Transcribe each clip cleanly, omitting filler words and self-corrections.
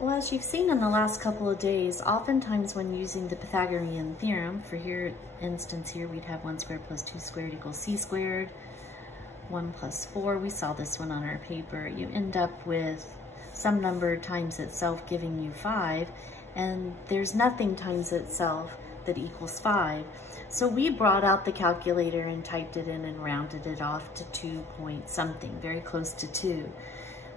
Well, as you've seen in the last couple of days, oftentimes when using the Pythagorean theorem, for here instance here, we'd have 1 squared plus 2 squared equals c squared, 1 plus 4, we saw this one on our paper. You end up with some number times itself giving you 5, and there's nothing times itself that equals 5. So we brought out the calculator and typed it in and rounded it off to 2 point something, very close to 2.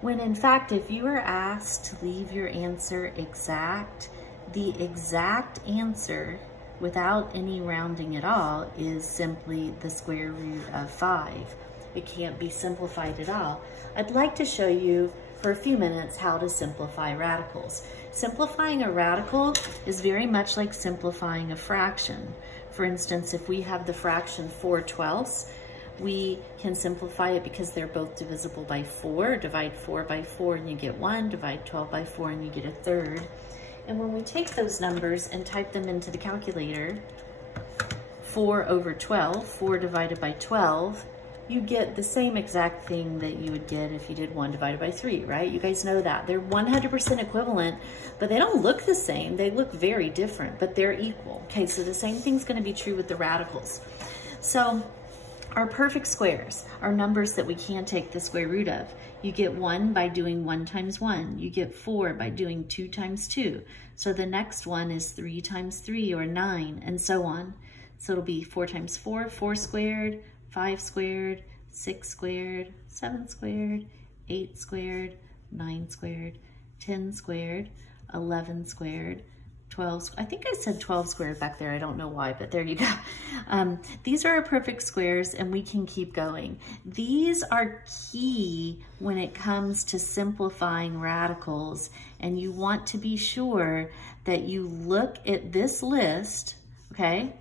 When in fact, if you are asked to leave your answer exact, the exact answer without any rounding at all is simply the square root of 5. It can't be simplified at all. I'd like to show you for a few minutes how to simplify radicals. Simplifying a radical is very much like simplifying a fraction. For instance, if we have the fraction 4/12, we can simplify it because they're both divisible by 4. Divide 4 by 4 and you get 1. Divide 12 by 4 and you get a third. And when we take those numbers and type them into the calculator, 4 over 12, 4 divided by 12, you get the same exact thing that you would get if you did 1 divided by 3, right? You guys know that. They're 100% equivalent, but they don't look the same. They look very different, but they're equal. Okay, so the same thing's gonna be true with the radicals. So our perfect squares are numbers that we can't take the square root of. You get 1 by doing 1 times 1. You get 4 by doing 2 times 2. So the next one is 3 times 3, or 9, and so on. So it'll be 4 times 4, 4 squared, 5 squared, 6 squared, 7 squared, 8 squared, 9 squared, 10 squared, 11 squared, 12, I think I said 12 squared back there. I don't know why, but there you go. These are our perfect squares, and we can keep going. These are key when it comes to simplifying radicals, and you want to be sure that you look at this list, okay,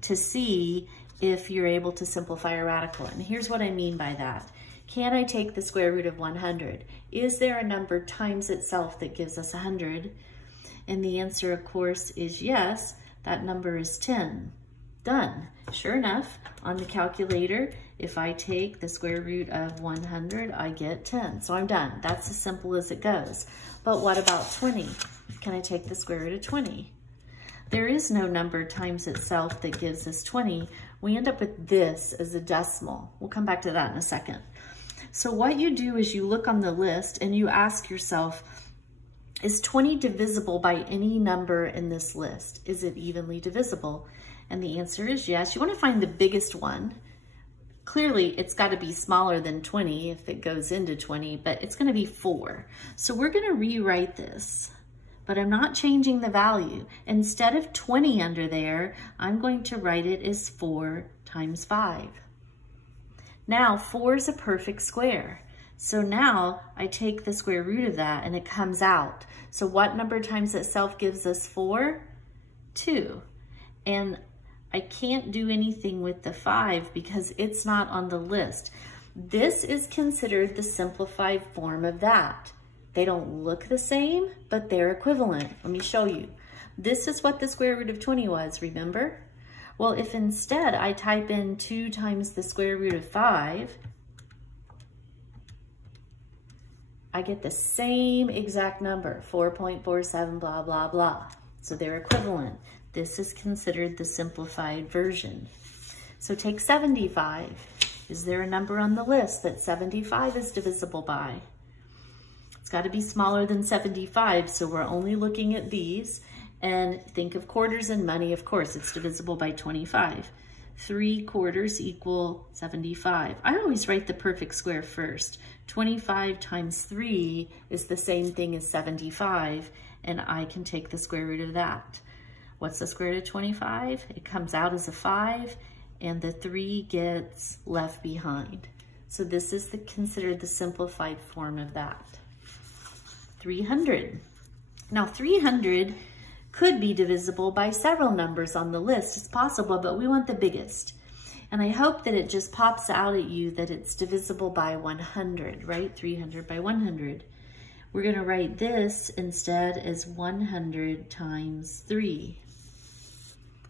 to see if you're able to simplify a radical. And here's what I mean by that. Can I take the square root of 100? Is there a number times itself that gives us 100? And the answer, of course, is yes. That number is 10. Done. Sure enough, on the calculator, if I take the square root of 100, I get 10. So I'm done. That's as simple as it goes. But what about 20? Can I take the square root of 20? There is no number times itself that gives us 20. We end up with this as a decimal. We'll come back to that in a second. So what you do is you look on the list and you ask yourself, is 20 divisible by any number in this list? Is it evenly divisible? And the answer is yes. You want to find the biggest one. Clearly, it's got to be smaller than 20 if it goes into 20, but it's going to be 4. So we're going to rewrite this, but I'm not changing the value. Instead of 20 under there, I'm going to write it as 4 times 5. Now, 4 is a perfect square. So now I take the square root of that and it comes out. So what number times itself gives us 4? 2. And I can't do anything with the 5 because it's not on the list. This is considered the simplified form of that. They don't look the same, but they're equivalent. Let me show you. This is what the square root of 20 was, remember? Well, if instead I type in 2 times the square root of 5, I get the same exact number, 4.47, blah, blah, blah. So they're equivalent. This is considered the simplified version. So take 75. Is there a number on the list that 75 is divisible by? It's got to be smaller than 75, so we're only looking at these. And think of quarters and money. Of course, it's divisible by 25. 3 quarters equal 75. I always write the perfect square first. 25 times 3 is the same thing as 75, and I can take the square root of that. What's the square root of 25? It comes out as a 5, and the 3 gets left behind. So this is considered the simplified form of that. 300. Now 300 could be divisible by several numbers on the list. It's possible, but we want the biggest. And I hope that it just pops out at you that it's divisible by 100, right? 300 by 100. We're going to write this instead as 100 times 3.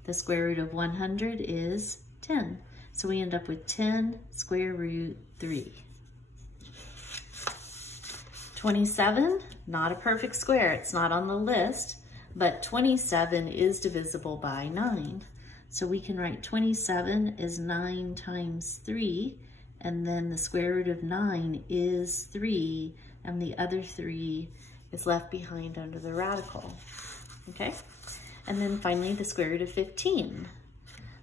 The square root of 100 is 10. So we end up with 10 square root 3. 27, not a perfect square. It's not on the list, but 27 is divisible by 9. So we can write 27 is 9 times 3, and then the square root of 9 is 3, and the other 3 is left behind under the radical, okay? And then finally, the square root of 15.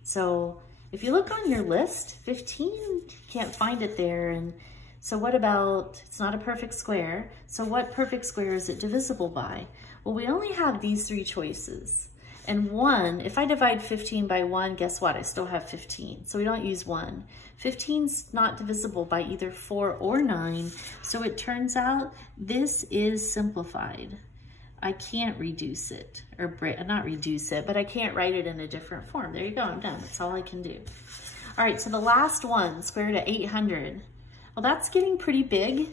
So if you look on your list, 15, you can't find it there. And so what about, it's not a perfect square. So what perfect square is it divisible by? Well, we only have these 3 choices. And 1, if I divide 15 by 1, guess what? I still have 15. So we don't use 1. 15's not divisible by either 4 or 9. So it turns out this is simplified. I can't reduce it, or not reduce it, but I can't write it in a different form. There you go, I'm done. That's all I can do. All right, so the last one, square root of 800. Well, that's getting pretty big,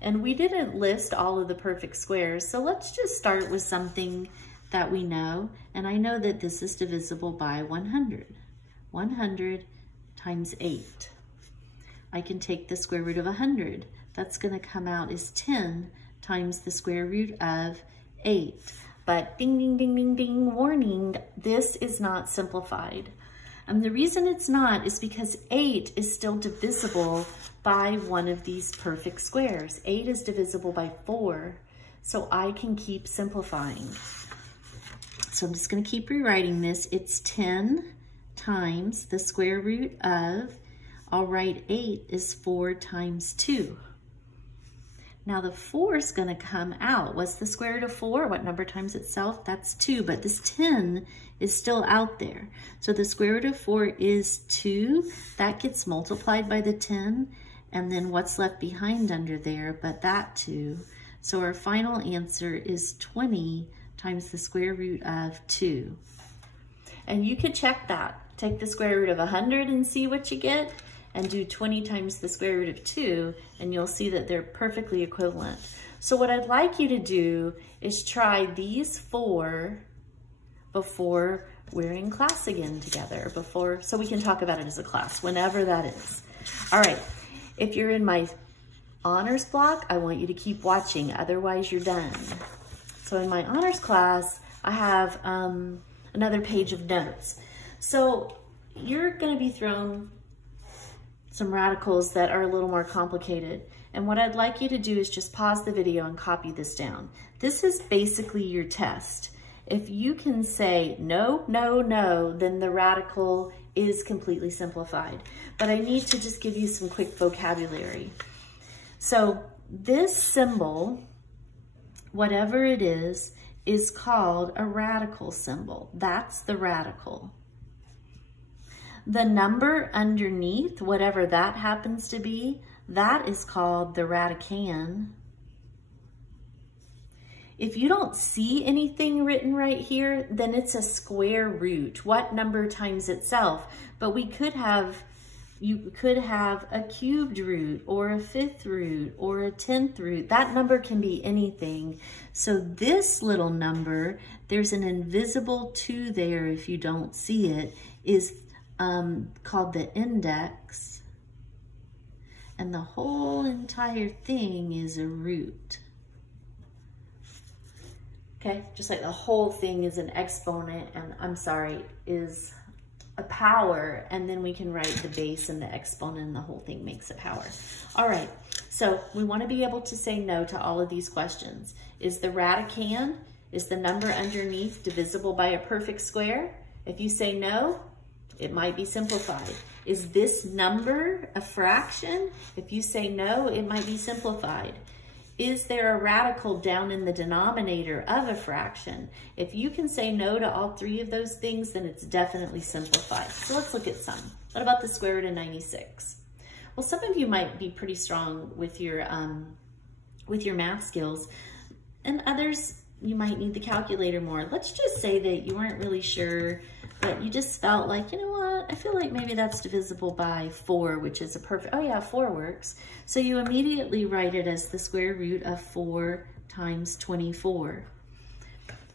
and we didn't list all of the perfect squares, so let's just start with something that we know, and I know that this is divisible by 100. 100 times 8. I can take the square root of 100. That's gonna come out as 10 times the square root of 8. But ding, ding, ding, ding, ding, warning, this is not simplified. And the reason it's not is because 8 is still divisible by one of these perfect squares. 8 is divisible by 4, so I can keep simplifying. So I'm just gonna keep rewriting this. It's 10 times the square root of, I'll write 8 is 4 times 2. Now the 4 is gonna come out. What's the square root of 4? What number times itself? That's 2, but this 10 is still out there. So the square root of 4 is 2. That gets multiplied by the 10, and then what's left behind under there but that 2. So our final answer is 20 times the square root of 2. And you could check that. Take the square root of 100 and see what you get, and do 20 times the square root of 2, and you'll see that they're perfectly equivalent. So what I'd like you to do is try these 4 before we're in class again together, so we can talk about it as a class, whenever that is. All right, if you're in my honors block, I want you to keep watching, otherwise you're done. So in my honors class, I have another page of notes. So you're gonna be thrown some radicals that are a little more complicated. And what I'd like you to do is just pause the video and copy this down. This is basically your test. If you can say no, no, no, then the radical is completely simplified. But I need to just give you some quick vocabulary. So this symbol, whatever it is called a radical symbol. That's the radical. The number underneath, whatever that happens to be, that is called the radicand. If you don't see anything written right here, then it's a square root. What number times itself? But we could have, you could have a cubed root or a 5th root or a 10th root. That number can be anything. So this little number, there's an invisible 2 there if you don't see it, is called the index, and the whole entire thing is a root. Okay, just like the whole thing is an exponent, and is a power, and then we can write the base and the exponent, and the whole thing makes a power. All right, so we want to be able to say no to all of these questions. Is the radicand, is the number underneath divisible by a perfect square? If you say no, it might be simplified. Is this number a fraction? If you say no, it might be simplified. Is there a radical down in the denominator of a fraction? If you can say no to all 3 of those things, then it's definitely simplified. So let's look at some. What about the square root of 96? Well, some of you might be pretty strong with your math skills, and others, you might need the calculator more. Let's just say that you weren't really sure, but you just felt like, you know what, I feel like maybe that's divisible by 4, which is a perfect, oh yeah, 4 works. So you immediately write it as the square root of 4 times 24.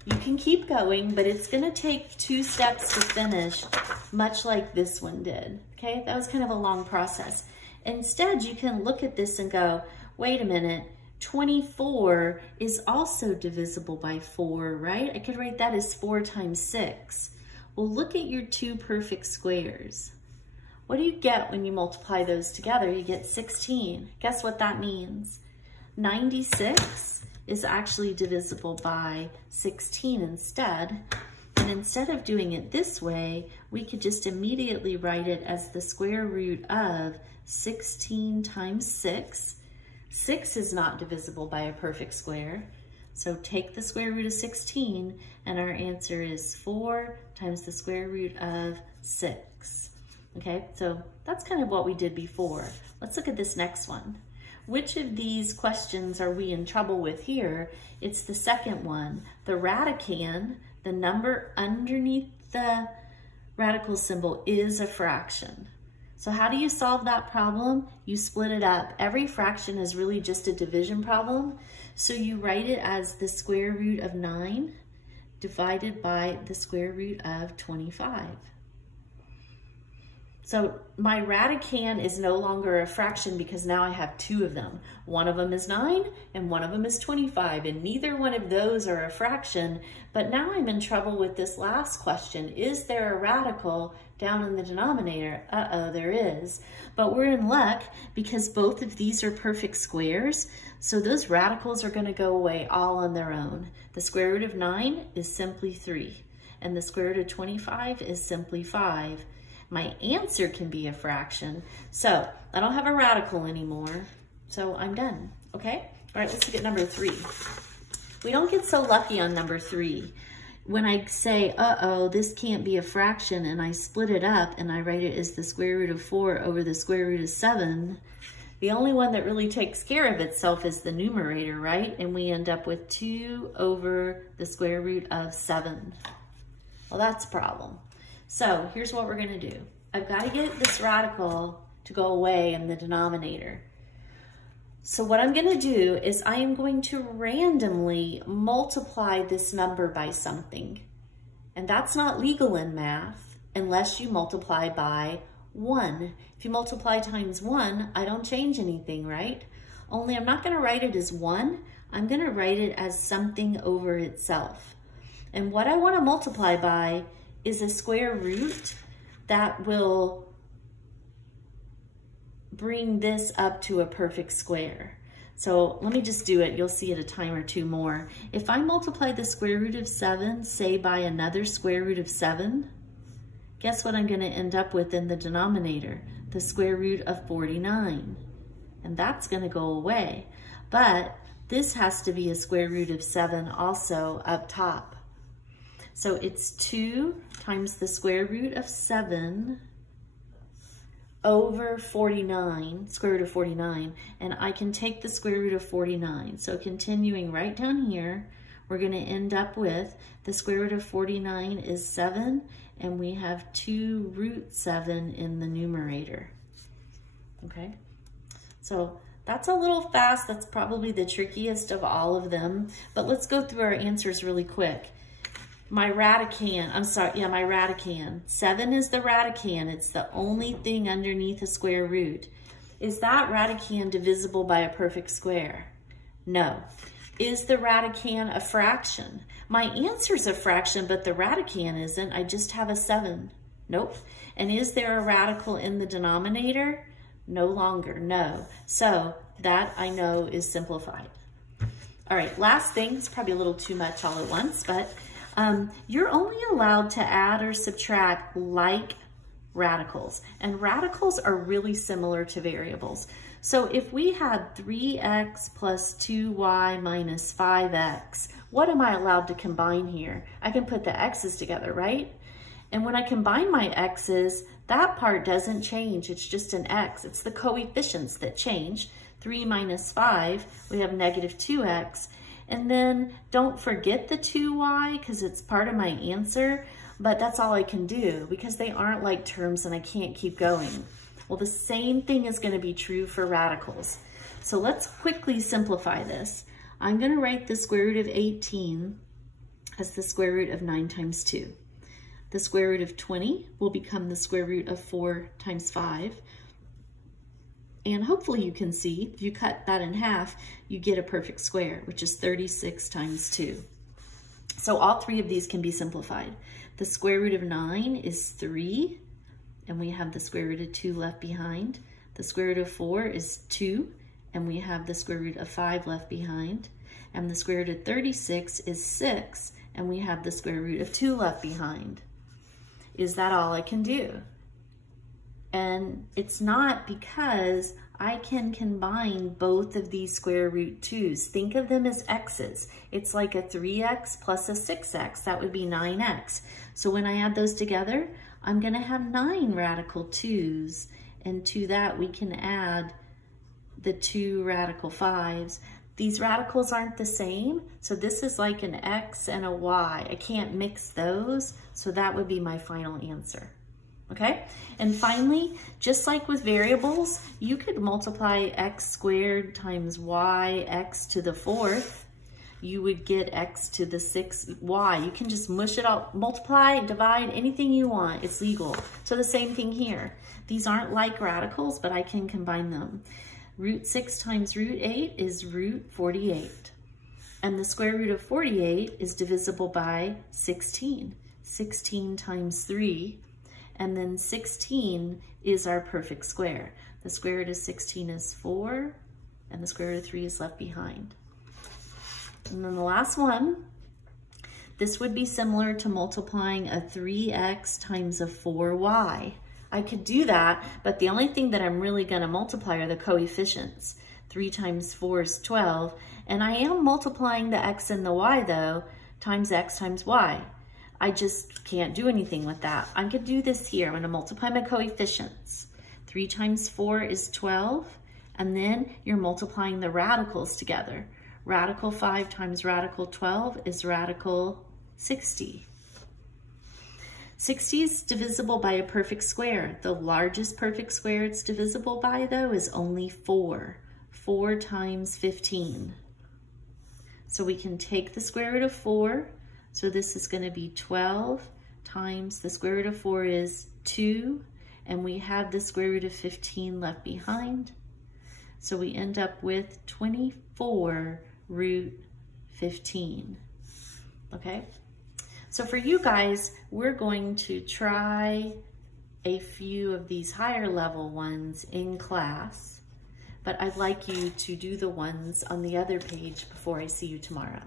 You can keep going, but it's gonna take 2 steps to finish, much like this one did, okay? That was kind of a long process. Instead, you can look at this and go, wait a minute, 24 is also divisible by 4, right? I could write that as 4 times 6. Well, look at your two perfect squares. What do you get when you multiply those together? You get 16. Guess what that means? 96 is actually divisible by 16 instead. And instead of doing it this way, we could just immediately write it as the square root of 16 times 6. 6 is not divisible by a perfect square. So take the square root of 16, and our answer is 4 times the square root of 6. Okay, so that's kind of what we did before. Let's look at this next one. Which of these questions are we in trouble with here? It's the second one. The radicand, the number underneath the radical symbol, is a fraction. So how do you solve that problem? You split it up. Every fraction is really just a division problem. So you write it as the square root of 9 divided by the square root of 25. So my radicand is no longer a fraction because now I have two of them. One of them is 9 and one of them is 25, and neither one of those are a fraction. But now I'm in trouble with this last question. Is there a radical down in the denominator? Uh-oh, there is. But we're in luck because both of these are perfect squares. So those radicals are going to go away all on their own. The square root of 9 is simply 3, and the square root of 25 is simply 5. My answer can be a fraction. So I don't have a radical anymore. So I'm done, okay? All right, let's look at number 3. We don't get so lucky on number 3. When I say, uh-oh, this can't be a fraction, and I split it up and I write it as the square root of 4 over the square root of 7, the only one that really takes care of itself is the numerator, right? And we end up with 2 over the square root of 7. Well, that's a problem. So here's what we're going to do. I've got to get this radical to go away in the denominator. So what I'm going to do is I am going to randomly multiply this number by something. And that's not legal in math unless you multiply by 1. If you multiply times 1, I don't change anything, right? Only I'm not going to write it as 1. I'm going to write it as something over itself. And what I want to multiply by is a square root that will bring this up to a perfect square. So let me just do it. You'll see it a time or two more. If I multiply the square root of 7, say by another square root of 7, guess what I'm going to end up with in the denominator? The square root of 49. And that's going to go away. But this has to be a square root of 7 also up top. So it's 2 times the square root of 7 over 49, square root of 49, and I can take the square root of 49. So continuing right down here, we're going to end up with the square root of 49 is 7, and we have 2 root 7 in the numerator. Okay, so that's a little fast. That's probably the trickiest of all of them, but let's go through our answers really quick. My radicand, my radicand. 7 is the radicand. It's the only thing underneath a square root. Is that radicand divisible by a perfect square? No. Is the radicand a fraction? My answer's a fraction, but the radicand isn't. I just have a 7. Nope. And is there a radical in the denominator? No longer, no. So that I know is simplified. All right, last thing. It's probably a little too much all at once, but you're only allowed to add or subtract like radicals, and radicals are really similar to variables. So if we had 3x plus 2y minus 5x, what am I allowed to combine here? I can put the x's together, right? And when I combine my x's, that part doesn't change. It's just an x. It's the coefficients that change. 3 minus 5, we have negative 2x. And then don't forget the 2y because it's part of my answer, but that's all I can do because they aren't like terms and I can't keep going. Well, the same thing is going to be true for radicals. So let's quickly simplify this. I'm going to write the square root of 18 as the square root of 9 times 2. The square root of 20 will become the square root of 4 times 5. And hopefully you can see, if you cut that in half, you get a perfect square, which is 36 times 2. So all three of these can be simplified. The square root of 9 is 3, and we have the square root of 2 left behind. The square root of 4 is 2, and we have the square root of 5 left behind. And the square root of 36 is 6, and we have the square root of 2 left behind. Is that all I can do? And it's not, because I can combine both of these square root 2's. Think of them as x's. It's like a 3x plus a 6x. That would be 9x. So when I add those together, I'm going to have 9 radical 2's. And to that, we can add the 2 radical 5's. These radicals aren't the same, so this is like an x and a y. I can't mix those, so that would be my final answer. Okay, and finally, just like with variables, you could multiply x squared times y, x to the 4th. You would get x to the 6th, y. You can just mush it all, multiply, divide, anything you want. It's legal. So the same thing here. These aren't like radicals, but I can combine them. Root 6 times root 8 is root 48. And the square root of 48 is divisible by 16. 16 times 3. And then 16 is our perfect square. The square root of 16 is 4, and the square root of 3 is left behind. And then the last one, this would be similar to multiplying a 3x times a 4y. I could do that, but the only thing that I'm really going to multiply are the coefficients. 3 times 4 is 12, and I am multiplying the x and the y, though, times x times y. I just can't do anything with that. I could do this here. I'm going to multiply my coefficients. 3 times 4 is 12, and then you're multiplying the radicals together. Radical 5 times radical 12 is radical 60. 60 is divisible by a perfect square. The largest perfect square it's divisible by, though, is only 4. 4 times 15. So we can take the square root of 4. So this is going to be 12 times the square root of 4 is 2, and we have the square root of 15 left behind. So we end up with 24 root 15. Okay? So for you guys, we're going to try a few of these higher level ones in class, but I'd like you to do the ones on the other page before I see you tomorrow.